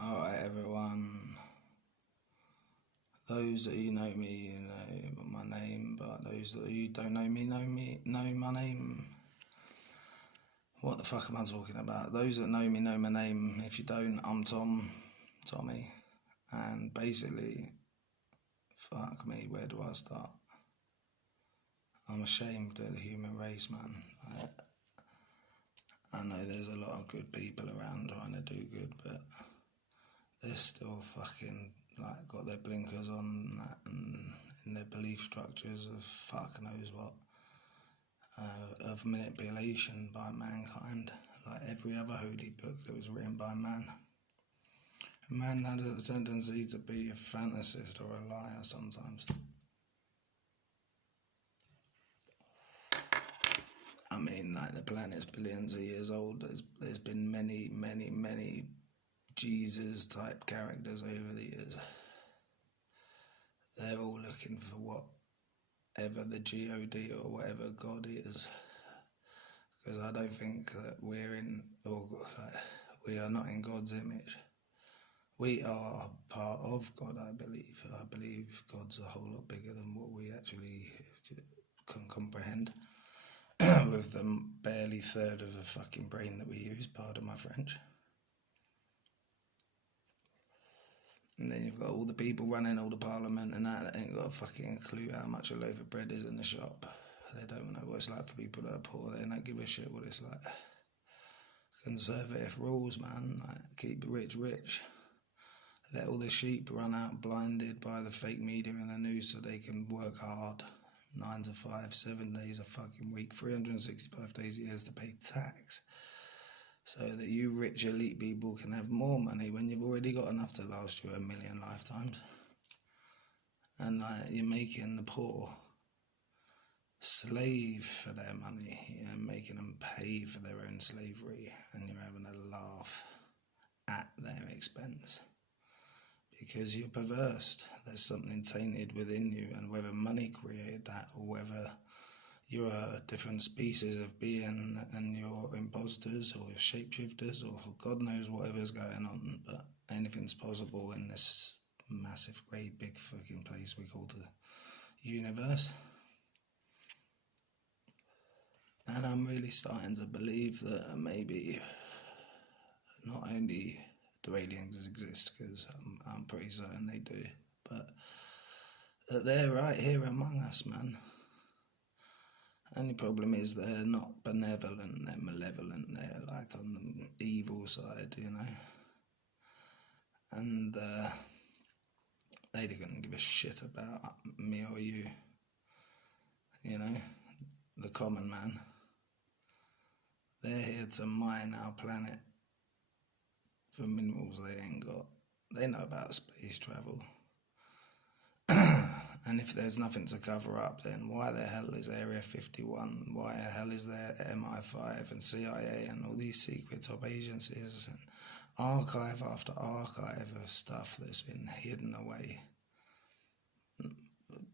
Alright, everyone. Those that you know me, you know my name, but those that you don't know me, know my name. What the fuck am I talking about? Those that know me know my name. If you don't, I'm Tommy. And basically, fuck me, where do I start? I'm ashamed of the human race, man. I know there's a lot of good people around trying to do good, but they're still fucking got their blinkers on and in their belief structures of fuck knows what, of manipulation by mankind, like every other holy book that was written by man. Man had a tendency to be a fantasist or a liar sometimes. I mean, the planet's billions of years old. There's been many Jesus type characters over the years. They're all looking for whatever the God or whatever God is. Because I don't think that we are not in God's image. We are part of God, I believe. I believe God's a whole lot bigger than what we actually can comprehend. With the barely third of the fucking brain that we use, pardon my French. And then you've got all the people running all the parliament and that ain't got a fucking clue how much a loaf of bread is in the shop. They don't know what it's like for people that are poor. They don't give a shit what it's like. Conservative rules, man. Keep the rich rich. Let all the sheep run out blinded by the fake media and the news so they can work hard. 9 to 5, 7 days a fucking week, 365 days a year to pay tax. So that you rich elite people can have more money when you've already got enough to last you 1,000,000 lifetimes. And you're making the poor slave for their money. You're making them pay for their own slavery, and you're having a laugh at their expense. Because you're perverse. There's something tainted within you, and whether money created that or whether you're a different species of being and you're imposters or shapeshifters or God knows whatever's going on, but anything's possible in this massive, great, big fucking place we call the universe. And I'm really starting to believe that maybe not only do aliens exist, because I'm pretty certain they do, but that they're right here among us, man. Only problem is they're not benevolent, they're malevolent, they're like on the evil side, you know. And they didn't give a shit about me or you, you know, the common man. They're here to mine our planet for minerals they ain't got. They know about space travel. And if there's nothing to cover up, then why the hell is Area 51? Why the hell is there MI5 and CIA and all these secret top agencies and archive after archive of stuff that's been hidden away?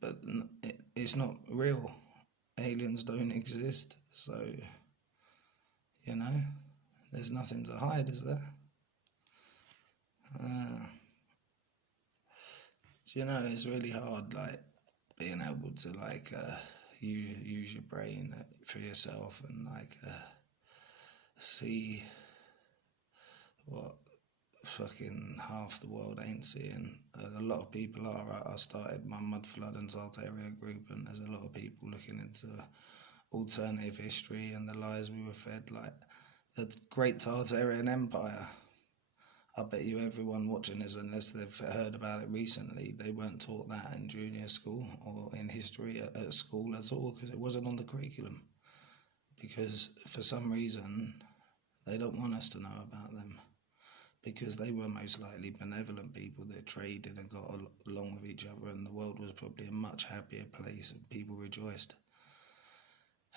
But it's not real. Aliens don't exist, so, you know, there's nothing to hide, is there? You know, it's really hard, being able to, use your brain for yourself and, see what fucking half the world ain't seeing. A lot of people are. I started my Mud Flood and Tartaria group, and there's a lot of people looking into alternative history and the lies we were fed, like the Great Tartarian Empire. I bet you everyone watching this, unless they've heard about it recently, they weren't taught that in junior school or in history at school at all, because it wasn't on the curriculum. Because for some reason, they don't want us to know about them. Because they were most likely benevolent people that traded and got along with each other, and the world was probably a much happier place and people rejoiced.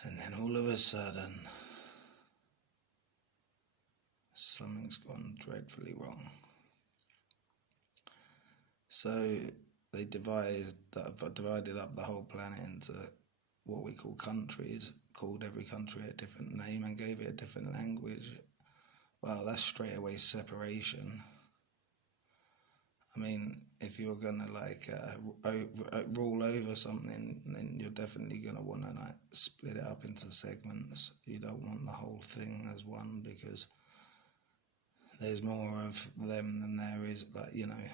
And then all of a sudden, something's gone dreadfully wrong. So they divided up the whole planet into what we call countries, called every country a different name and gave it a different language. Well, that's straight away separation. I mean, if you're gonna rule over something, then you're definitely gonna want to like split it up into segments. You don't want the whole thing as one, because there's more of them than there is, like, you know,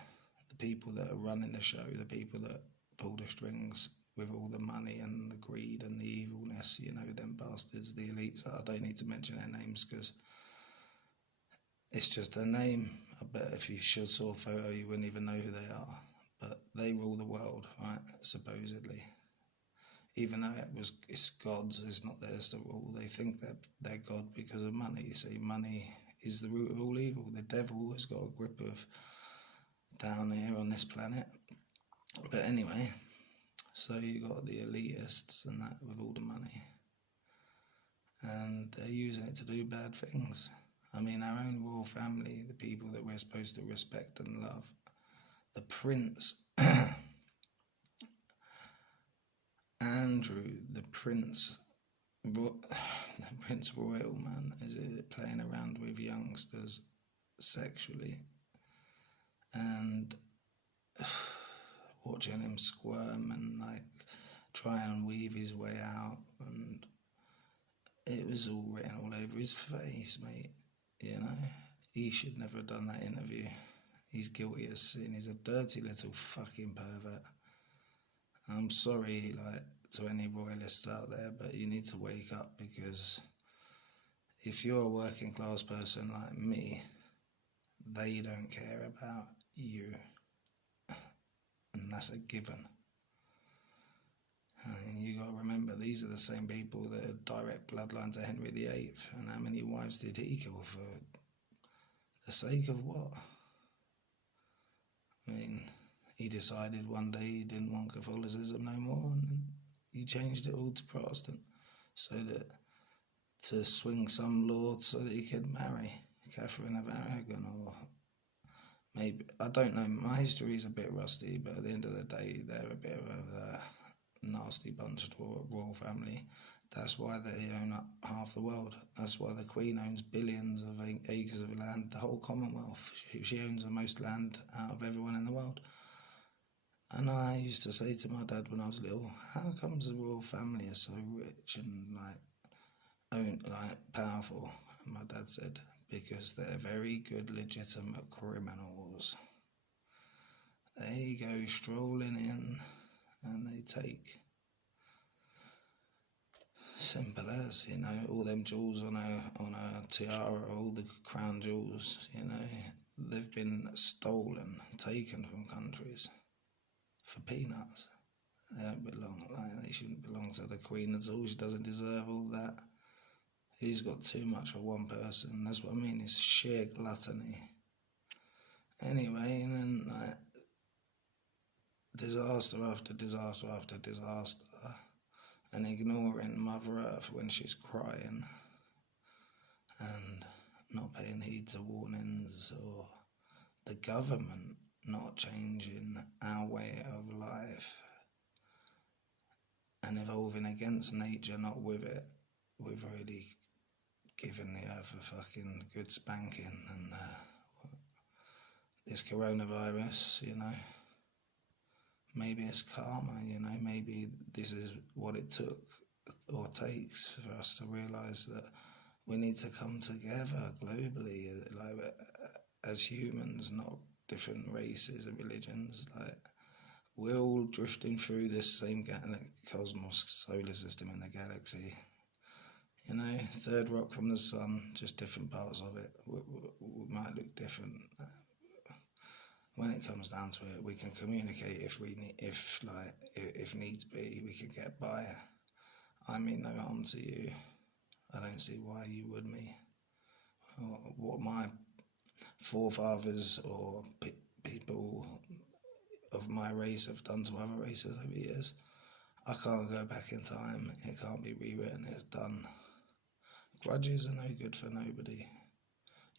the people that are running the show, the people that pull the strings with all the money and the greed and the evilness, you know, them bastards, the elites. I don't need to mention their names because it's just a name. I bet if you saw a photo, you wouldn't even know who they are. But they rule the world, right? Supposedly. Even though it's God's, it's not theirs to rule. They think that they're God because of money. You see, money is the root of all evil. The devil has got a grip of down here on this planet. But anyway, so you got the elitists and that with all the money. And they're using it to do bad things. I mean, our own royal family, the people that we're supposed to respect and love, the Prince Andrew, the Prince Royal, man, is it playing around with youngsters sexually and watching him squirm and like try and weave his way out, and it was all written all over his face, mate. You know, he should never have done that interview. He's guilty as sin. He's a dirty little fucking pervert. I'm sorry, like, to any royalists out there, but you need to wake up, because if you're a working class person like me, they don't care about you. And that's a given. And you got to remember, these are the same people that are direct bloodline to Henry VIII. And how many wives did he kill for the sake of what? I mean, he decided one day he didn't want Catholicism no more, and he changed it all to Protestant, so that to swing some lord so that he could marry Catherine of Aragon, or maybe, I don't know, my history is a bit rusty, but at the end of the day, they're a bit of a nasty bunch, royal family. That's why they own up half the world. That's why the Queen owns billions of acres of land, the whole Commonwealth. She owns the most land out of everyone in the world. And I used to say to my dad when I was little, how comes the royal family are so rich and powerful? And my dad said, because they're very good, legitimate criminals. They go strolling in and they take. Simple as, you know, all them jewels on a tiara, all the crown jewels, you know, they've been stolen, taken from countries for peanuts. They don't belong, like, they shouldn't belong to the Queen at all. She doesn't deserve all that. He's got too much for one person. That's what I mean, it's sheer gluttony. Anyway, and then like, disaster after disaster after disaster, and ignoring Mother Earth when she's crying, and not paying heed to warnings, or the government not changing our way of life and evolving against nature, not with it. We've already given the earth a fucking good spanking, and this coronavirus, you know, maybe it's karma, you know, maybe this is what it took or takes for us to realise that we need to come together globally, like, as humans, not different races and religions. Like, we're all drifting through this same cosmos, solar system in the galaxy. You know, third rock from the sun, just different parts of it. We might look different. When it comes down to it, we can communicate if needs be. We can get by. I mean no harm to you. I don't see why you would me. What my forefathers or people of my race have done to other races over the years, I can't go back in time. It can't be rewritten. It's done. Grudges are no good for nobody.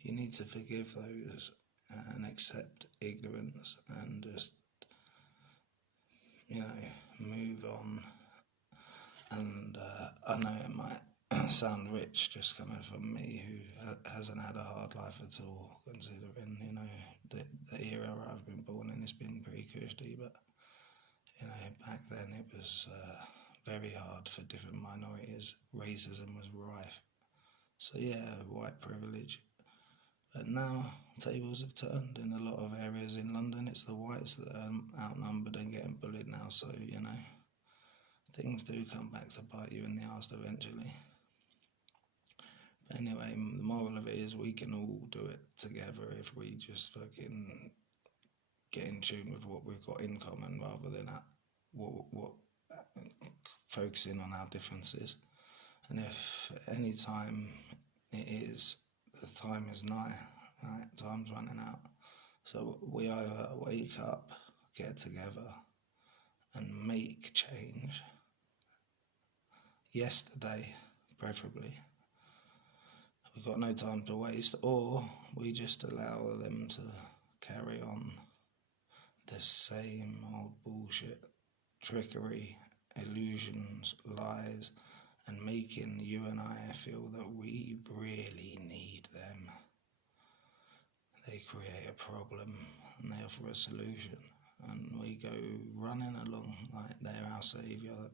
You need to forgive those and accept ignorance and just, you know, move on. And I know it might sound rich just coming from me, who hasn't had a hard life at all, considering, you know, the era I've been born in. cushy, but back then it was very hard for different minorities. Racism was rife. So yeah, white privilege. But now tables have turned in a lot of areas in London. It's the whites that are outnumbered and getting bullied now. So things do come back to bite you in the arse eventually. But anyway, the moral of it is we can all do it together if we just fucking get in tune with what we've got in common rather than what focusing on our differences. And if any time it is, the time is nigh, right? Time's running out. So we either wake up, get together, and make change. Yesterday, preferably. We've got no time to waste, or we just allow them to carry on the same old bullshit, trickery, illusions, lies, and making you and I feel that we really need them. They create a problem and they offer a solution, and we go running along like they're our saviour.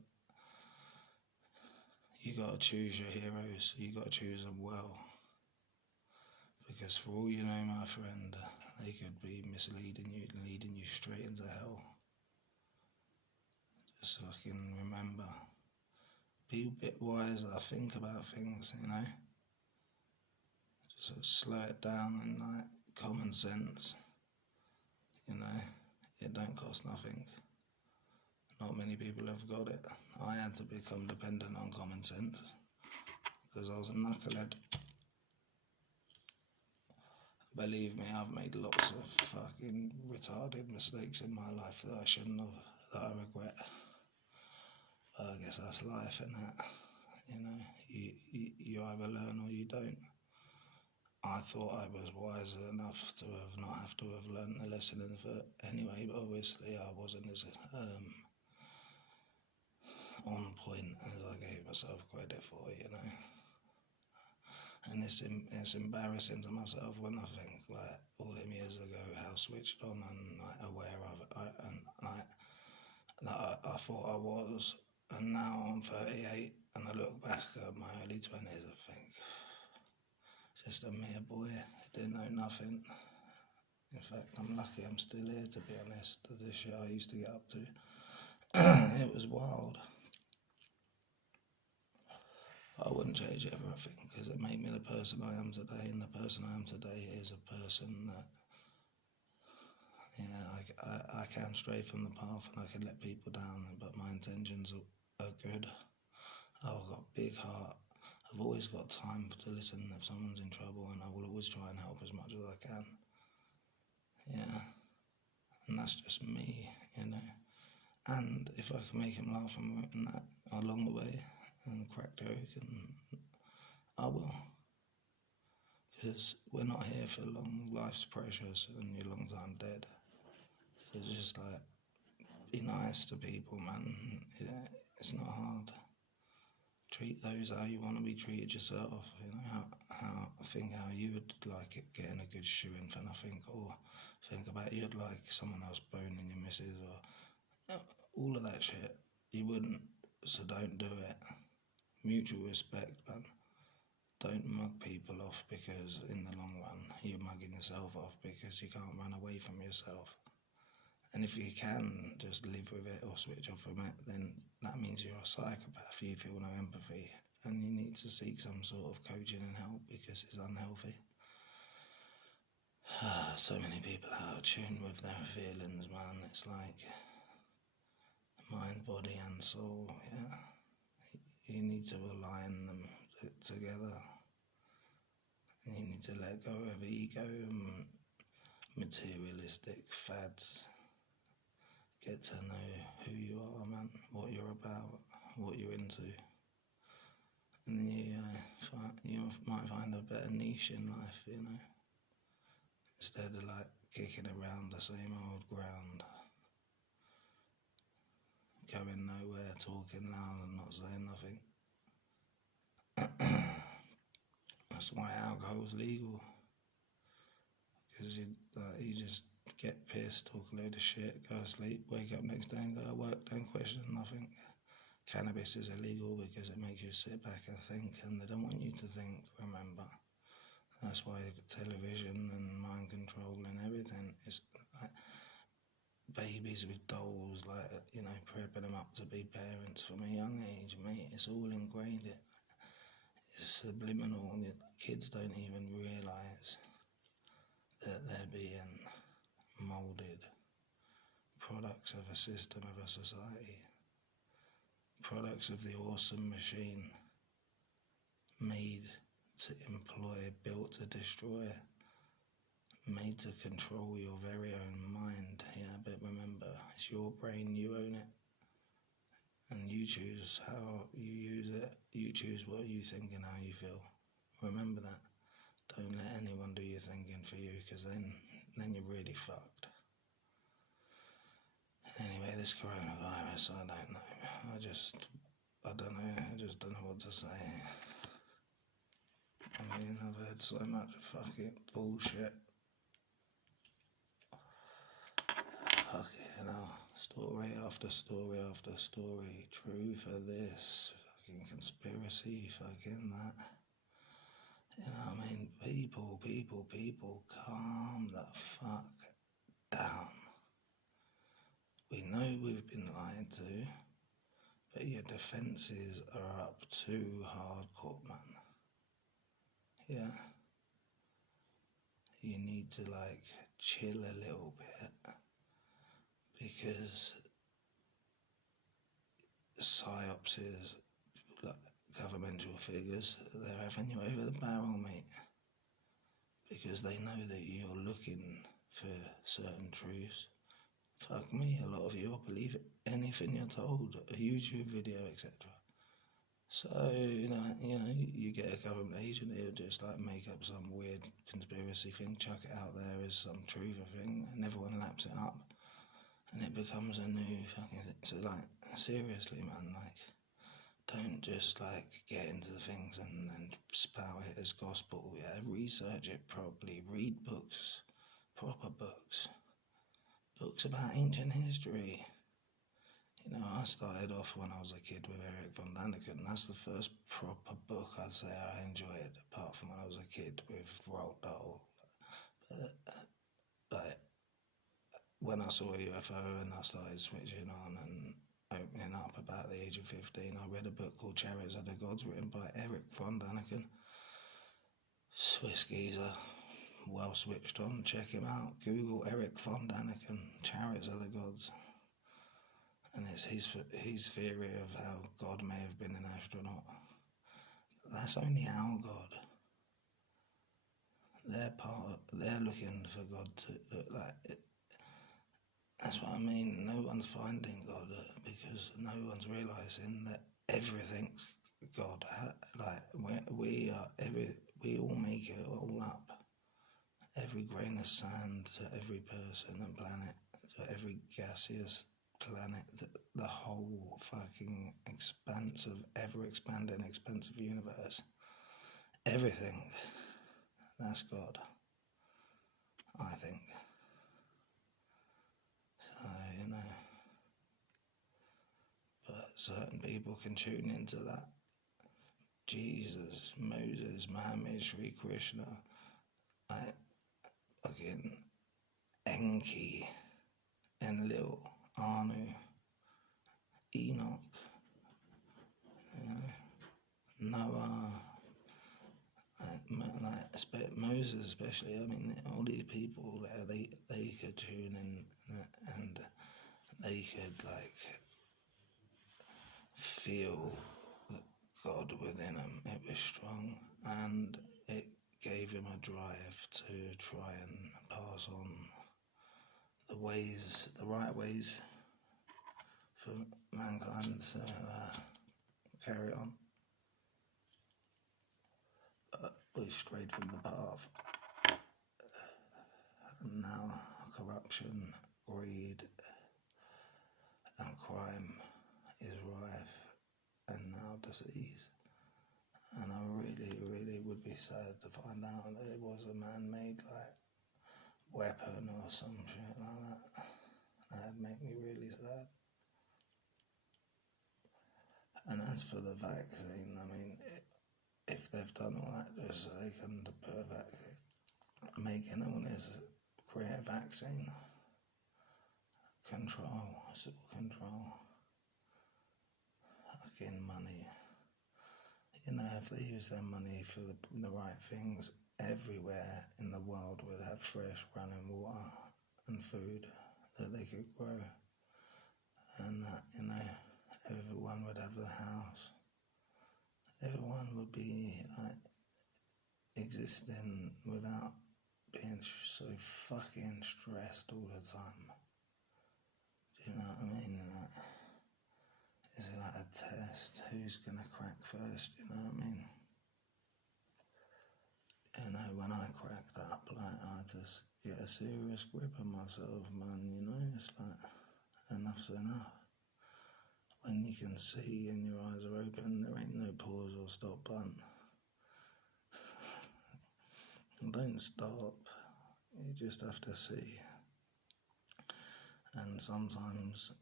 You gotta choose your heroes, you gotta choose them well. Because for all you know, my friend, they could be misleading you and leading you straight into hell. Just fucking remember, be a bit wiser, think about things, Just slow it down and like common sense, It don't cost nothing. Not many people have got it. I had to become dependent on common sense because I was a knucklehead. Believe me, I've made lots of fucking retarded mistakes in my life that I shouldn't have, that I regret. But I guess that's life, isn't it? You either learn or you don't. I thought I was wiser enough to not have to have learned the lesson anyway, but obviously I wasn't as on point as I gave myself credit for, And it's embarrassing to myself when I think, like, all them years ago, how switched on and like aware of it, I thought I was, and now I'm 38, and I look back at my early 20s, I think, just a mere boy, didn't know nothing. In fact, I'm lucky I'm still here, to be honest. The shit I used to get up to, it was wild. I wouldn't change everything because it made me the person I am today, and the person I am today is a person that, I can stray from the path and I can let people down, but my intentions are good. I've got a big heart. I've always got time to listen if someone's in trouble, and I will always try and help as much as I can. And that's just me, And if I can make him laugh and that along the way and crack joke, and I will. Because we're not here for long. Life's precious and you're a long time dead. So it's just like, be nice to people, man. Yeah, it's not hard. Treat those how you want to be treated yourself. How you would like it getting a good shoeing for nothing, or think about you'd like someone else boning your missus, or all of that shit. You wouldn't, so don't do it. Mutual respect, man. Don't mug people off, because in the long run you're mugging yourself off because you can't run away from yourself. And if you can just live with it or switch off from it, then that means you're a psychopath. You feel no empathy, and you need to seek some sort of coaching and help because it's unhealthy. So many people are out of tune with their feelings, man. It's like mind, body and soul, You need to align them together. And you need to let go of ego and materialistic fads. Get to know who you are, man, what you're about, what you're into. And then you might find a better niche in life, Instead of like kicking around the same old ground. Going nowhere, talking loud and not saying nothing. That's why alcohol's legal. Because you just get pissed, talk a load of shit, go to sleep, wake up next day and go to work, don't question nothing. Cannabis is illegal because it makes you sit back and think, and they don't want you to think, remember. That's why television and mind control and everything is like babies with dolls, like, you know, prepping them up to be parents from a young age, mate. It's all ingrained. It's subliminal. Kids don't even realise that they're being moulded, products of a system, of a society, products of the awesome machine, made to employ, built to destroy, made to control your very own mind. Yeah, but remember, it's your brain, you own it, and you choose how you use it. You choose what you think and how you feel. Remember that. Don't let anyone do your thinking for you, because then you're really fucked. Anyway, this coronavirus, I don't know. I just don't know what to say. I mean, I've heard so much fucking bullshit. Fucking hell. Story after story after story. True for this. Fucking conspiracy. Fucking that. You know what I mean? People, calm the fuck down. We know we've been lied to, but your defences are up too hardcore, man. Yeah? You need to, like, chill a little bit, because psyopses, like governmental figures, they're having you over the barrel, mate, because they know that you're looking for certain truths. Fuck me, a lot of you will believe anything you're told, a YouTube video, etc. So, you you get a government agent who'll just like make up some weird conspiracy thing, chuck it out there as some truth thing, and everyone laps it up, and it becomes a new fucking thing. So, like, seriously, man, like, don't just like get into the things and then spout it as gospel. Yeah, research it properly, read books, proper books about ancient history. You know, I started off when I was a kid with Erich von Däniken. That's the first proper book I'd say I enjoyed, apart from when I was a kid with Roald Dahl. But when I saw a UFO and I started switching on and opening up about the age of 15, I read a book called Chariots of the Gods, written by Erich von Däniken. Swiss geezer, well switched on. Check him out. Google Erich von Däniken, Chariots of the Gods. And it's his theory of how God may have been an astronaut. That's only our God. They're looking for God to, that's what I mean. No one's finding God, because no one's realising that everything's God. Like, we all make it all up. Every grain of sand to every person and planet, to every gaseous planet, the whole fucking expanse of ever-expanding, expansive universe. Everything. That's God, I think. So, but certain people can tune into that. Jesus, Moses, Muhammad, Sri Krishna, fucking Enki, Enlil, Anu, Enoch, Noah, Moses especially. I mean, all these people there, they could tune in and they could like feel God within them. It was strong, and it gave him a drive to try and pass on the right ways for mankind to carry on. We strayed from the path, and now corruption, greed, and crime is rife, and now disease. And I really would be sad to find out that it was a man-made weapon or or some shit like that. That'd make me really sad. And as for the vaccine, I mean, if they've done all that just so they can put a vaccine, make an illness, create a vaccine, civil control, fucking money. You know, if they use their money for the right things, everywhere in the world would have fresh running water and food that they could grow. And that, you know, everyone would have a house. Everyone would be like existing without being so fucking stressed all the time. Do you know what I mean? Like, is it like a test? Who's gonna crack first? You know what I mean? You know, when I cracked up, like, I just get a serious grip of myself, man. You know, it's like enough's enough. When you can see and your eyes are open, there ain't no pause or stop button. Don't stop. You just have to see. And sometimes,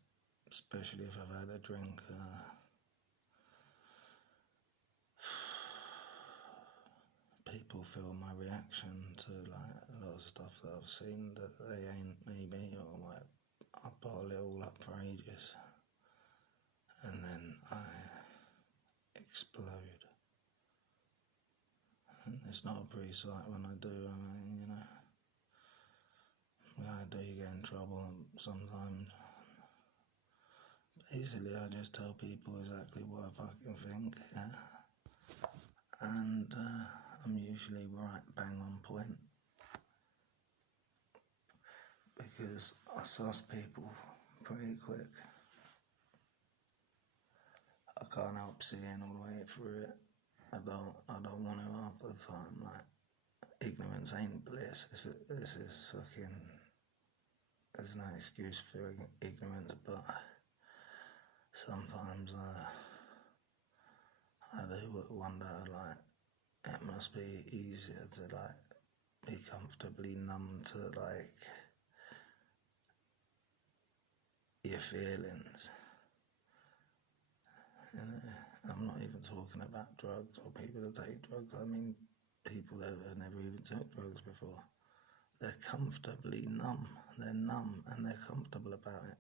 especially if I've had a drink, people feel my reaction to like a lot of stuff that I've seen that they ain't maybe, or like I bottle it all up for ages and then I explode. And it's not a pretty sight when I do. I mean, you know, when I do get in trouble sometimes. Basically, I just tell people exactly what I fucking think, yeah. And I'm usually right bang on point. Because I suss people pretty quick. I can't help seeing all the way through it. I don't want to half the time. Like, ignorance ain't bliss. This is fucking. There's no excuse for ignorance, but sometimes I do wonder, like, it must be easier to like be comfortably numb to like your feelings. You know, I'm not even talking about drugs or people that take drugs. I mean people that have never even took drugs before. They're comfortably numb. They're numb and they're comfortable about it.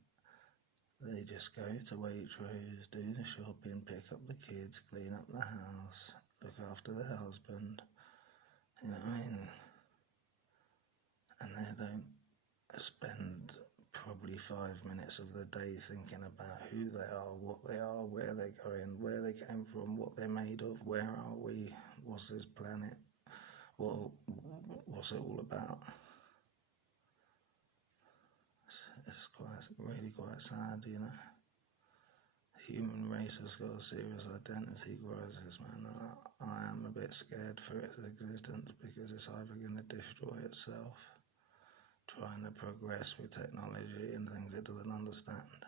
They just go to Waitrose, do the shopping, pick up the kids, clean up the house, look after their husband. You know what I mean? And they don't spend probably 5 minutes of the day thinking about who they are, what they are, where they're going, where they came from, what they're made of, where are we, what's this planet, what's it all about. It's really quite sad, you know. The human race has got a serious identity crisis, man. I am a bit scared for its existence because it's either going to destroy itself, trying to progress with technology and things it doesn't understand,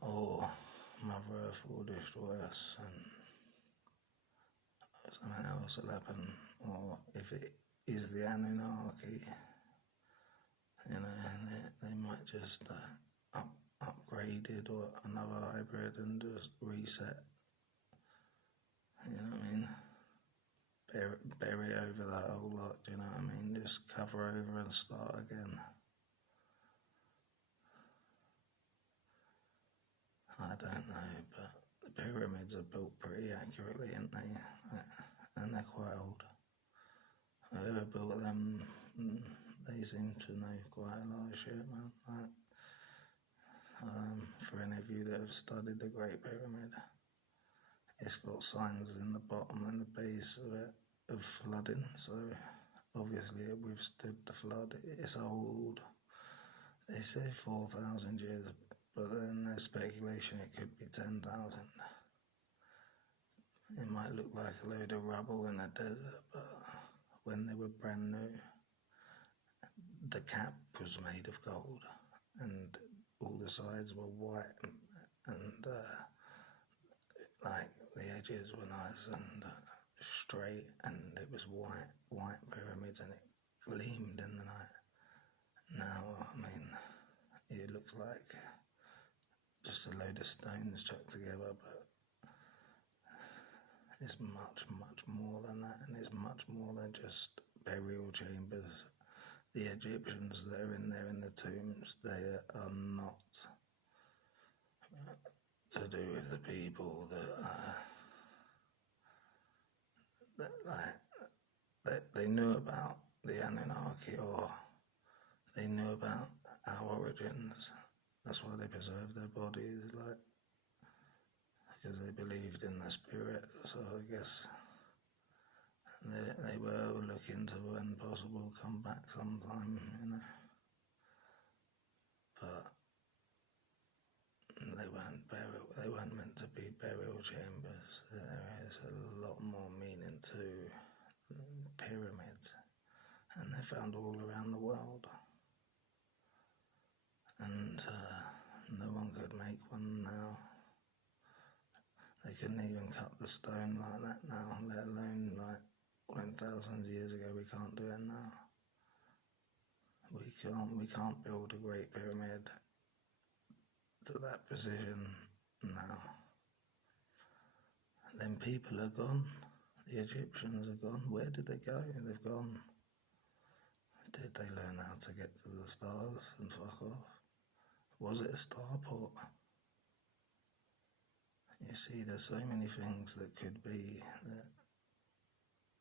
or Mother Earth will destroy us and something else will happen, or if it is the Anunnaki, you know, they might just upgrade it or another hybrid and just reset. You know what I mean? Bury over that whole lot, you know what I mean? Just cover over and start again. I don't know, but the pyramids are built pretty accurately, aren't they? And they're quite old. Whoever built them, they seem to know quite a lot of shit, man. For any of you that have studied the Great Pyramid, it's got signs in the bottom and the base of it of flooding, so obviously it withstood the flood. It's old. They say 4,000 years, but then there's speculation it could be 10,000. It might look like a load of rubble in the desert, but when they were brand new, the cap was made of gold and all the sides were white and like the edges were nice and straight, and it was white pyramids, and it gleamed in the night. Now, I mean, it looks like just a load of stones chucked together, but it's much, much more than that, and it's much more than just burial chambers. The Egyptians that are in there in the tombs, they are not to do with the people that they knew about the Anunnaki, or they knew about our origins. That's why they preserved their bodies, like, because they believed in the spirit. So I guess they were looking to, when possible, come back sometime, But they weren't meant to be burial chambers. There is a lot more meaning to pyramids, and they're found all around the world. And no one could make one now. They couldn't even cut the stone like that now, let alone like when thousands of years ago. We can't do it now. We can't build a great pyramid to that precision now. Then people are gone. The Egyptians are gone. Where did they go? They've gone. Did they learn how to get to the stars and fuck off? Was it a starport? You see, there's so many things that could be that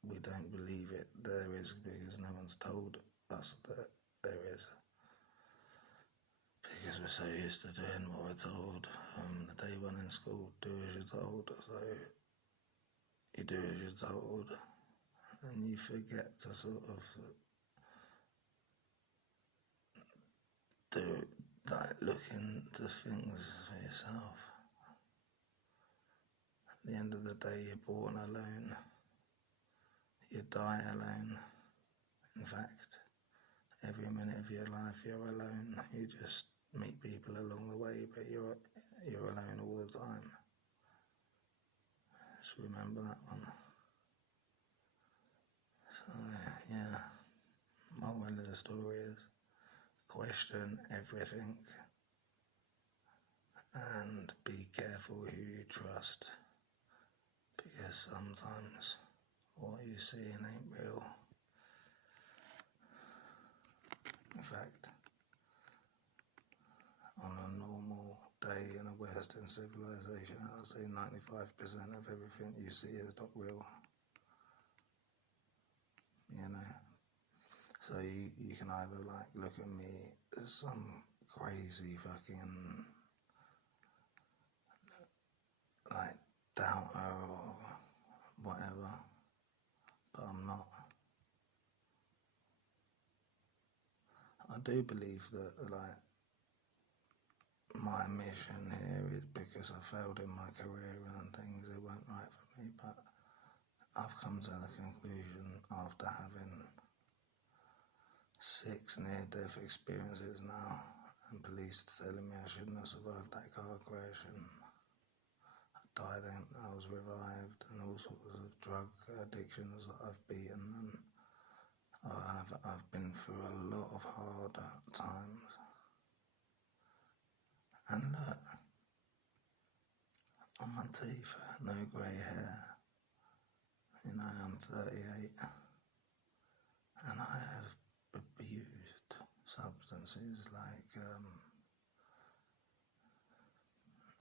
we don't believe it there is, because no one's told us that there is. Because we're so used to doing what we're told from the day one in school. Do as you're told. So you do as you're told, and you forget to sort of look into things for yourself. At the end of the day, you're born alone. You die alone. In fact, every minute of your life you're alone. You just meet people along the way, but you're alone all the time. Just remember that one. So yeah, moral of the story is question everything and be careful who you trust, because sometimes what you see ain't real. In fact, on a normal day in a Western civilization, I'd say 95% of everything you see is not real. So you can either like look at me as some crazy fucking like doubter or whatever, but I'm not. I do believe that like my mission here is because I failed in my career and things, it weren't right for me, but I've come to the conclusion after having 6 near-death experiences now, and police telling me I shouldn't have survived that car crash, and I died and I was revived, and all sorts of drug addictions that I've beaten, and I've been through a lot of hard times. And look, on my teeth, no grey hair. I'm 38, and I have abused substances like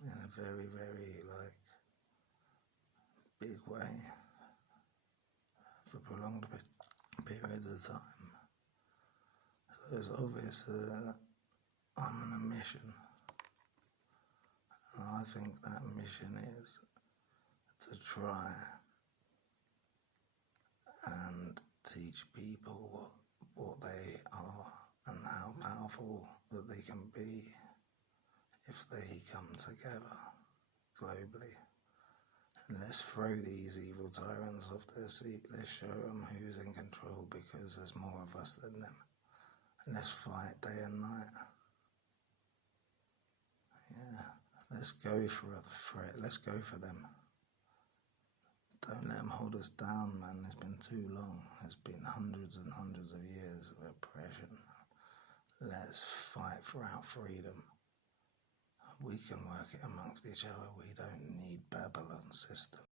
in a very, very like big way for prolonged periods of time. So it's obvious that I'm on a mission, and I think that mission is to try and teach people what they are and how powerful that they can be if they come together globally. And let's throw these evil tyrants off their seat. Let's show them who's in control, because there's more of us than them. And let's fight day and night. Yeah, let's go for the threat. Let's go for them. Don't let them hold us down, man. It's been too long. It's been hundreds and hundreds of years Let's fight for our freedom. We can work it amongst each other. We don't need Babylon system.